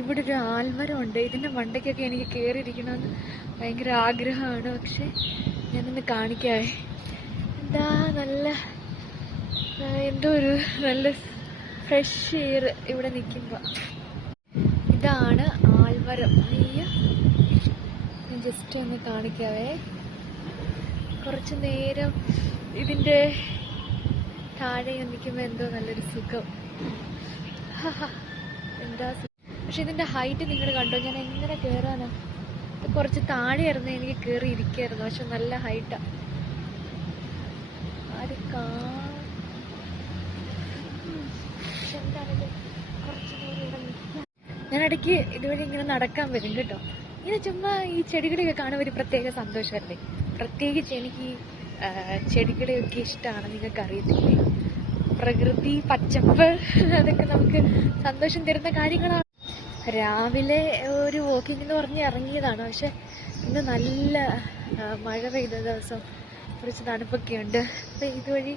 ഇവിടെ ഒരു ആൽമരം ഉണ്ട്. ഇതിൻ്റെ മണ്ടയ്ക്കൊക്കെ എനിക്ക് കയറിയിരിക്കണമെന്ന് ഭയങ്കര ആഗ്രഹമാണ്. പക്ഷെ ഞാനൊന്ന് കാണിക്കാവേ. എന്താ നല്ല എന്തോ ഒരു നല്ല ഫ്രഷ് എയർ ഇവിടെ നിൽക്കുമ്പോൾ. ഇതാണ് ആൽമരം. ജസ്റ്റ് ഒന്ന് കാണിക്കാവേ. കുറച്ച് നേരം ഇതിൻ്റെ താഴെ നിൽക്കുമ്പോൾ എന്തോ നല്ലൊരു സുഖം. എന്താ പക്ഷെ ഇതിൻ്റെ ഹൈറ്റ് നിങ്ങൾ കണ്ടോ? ഞാൻ എങ്ങനെ കയറാനാ? ഇത് കുറച്ച് താഴെ ആയിരുന്നു, എനിക്ക് കയറി ഇരിക്കായിരുന്നു. പക്ഷെ നല്ല ഹൈറ്റാ. ആരും എന്താണെങ്കിലും കുറച്ച് നേരം ഇവിടെ നിൽക്കാം. ഞാൻ ഇടയ്ക്ക് ഇതുവഴി ഇങ്ങനെ നടക്കാൻ വരും കേട്ടോ. ഇങ്ങനെ ചുമ്മാ ഈ ചെടികളെയൊക്കെ കാണുമ്പോൾ ഒരു പ്രത്യേക സന്തോഷമല്ലേ. പ്രത്യേകിച്ച് എനിക്ക് ചെടികളെയൊക്കെ ഇഷ്ടമാണ്. നിങ്ങൾക്ക് അറിയത്തില്ലേ, പ്രകൃതി, പച്ചപ്പ്, അതൊക്കെ നമുക്ക് സന്തോഷം തരുന്ന കാര്യങ്ങളാണ്. രാവിലെ ഒരു വാക്കിംഗ് എന്ന് പറഞ്ഞ് ഇറങ്ങിയതാണ്. പക്ഷെ ഇന്ന് നല്ല മഴ പെയ്ത ദിവസം, കുറച്ച് തണുപ്പൊക്കെ ഉണ്ട്. അപ്പം ഇതുവഴി